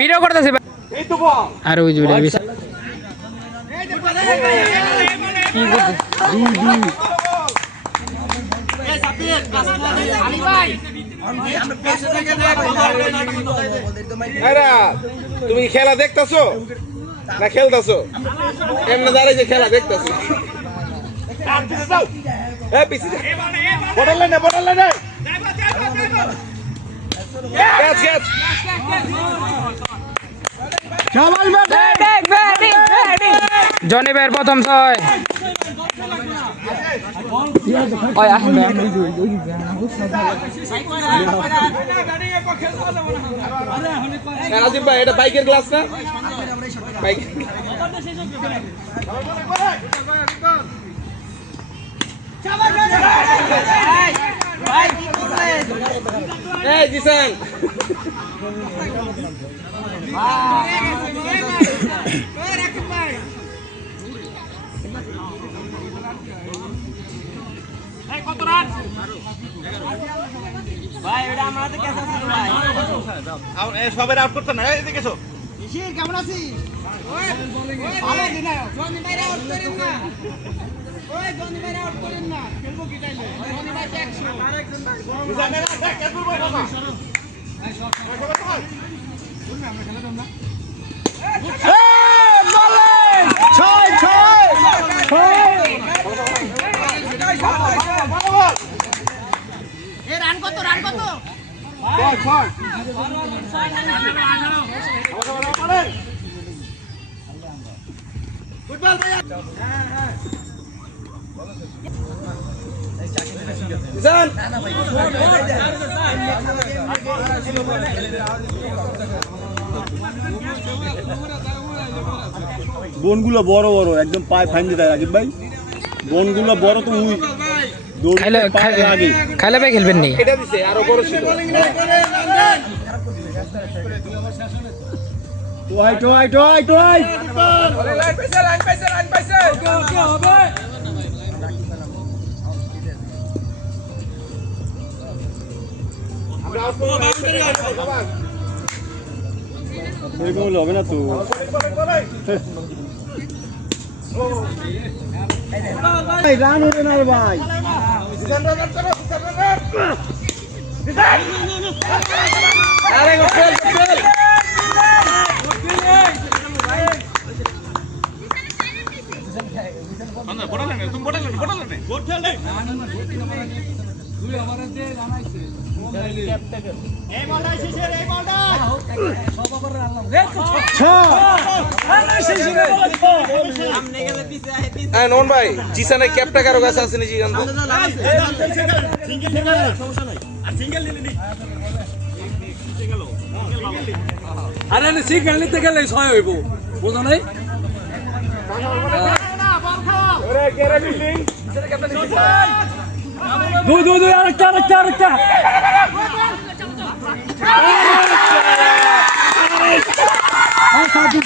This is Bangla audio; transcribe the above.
ভিডিও করতেছি আর ওই যে কি করতে তুমি খেলা দেখতেছো না খেলতেছো? এমনি দাঁড়াইছে খেলা দেখতেছো। জনি ভাইয়ের প্রথম ছয়। রাজীব ভাই এটা বাইকের গ্লাস না? বাইক জিসান কত রান ভাই? এটা আমরা তো কেসা ছিল ভাই, সবাই আউট করতে না। এই দেখেছো শিশির কেমন আছিস? ভালো দিনা জনি ভাই আউট করেন না, ওই জনি ভাই আউট করেন না, খেলবো কি তাইলে? জনি ভাই 100 আরেকজন ভাই জানে না দেখ কেবল বল বাবা। এই সব সবাই শুন না, আমরা খেলা দাম না। এই বলে 6 এ রান কত? রান কত? 6 ফুটবল ভাইয়া। জিসান বনগুলো বড় বড় একদম পায়ে ফাইন দিতে রাজীব ভাই। বনগুলো বড় তো খাইলে ভাই খেলবেন নি? এটা দিছে আরো বড় ছিল। টোয়াই লাইন পাইছে ওকে হবে। আমরা আউট করব, বাউন্ডারি আসবে বাবা। এগুলো হবে না তো। রান হবে না ভাই। আরে গোল গোল বন্ধ বড় লাগে তুমি বড় লাগে গোল খেলে তুই আমারে যে জানাইছে এই বলটা শিশির এই বলটা সব আবার আনলাম রে 6 আরে শিশির সামনে গেলে পিছে আই পিছে। হ্যাঁ নন ভাই জিসানের ক্যাপটা কারো কাছে আছে নি জিগান তো সিঙ্গেল থেকে সমস্যা নাই আর সিঙ্গেল নিলে নি সিঙ্গেল আরে না সিঙ্গেল নিতে গেলে 6 হইবো বুঝো নাই না বল খাও ওরে কেরে বিল্ডিং জিসানের ক্যাপটা নিতে দুই আরেকটা সাথী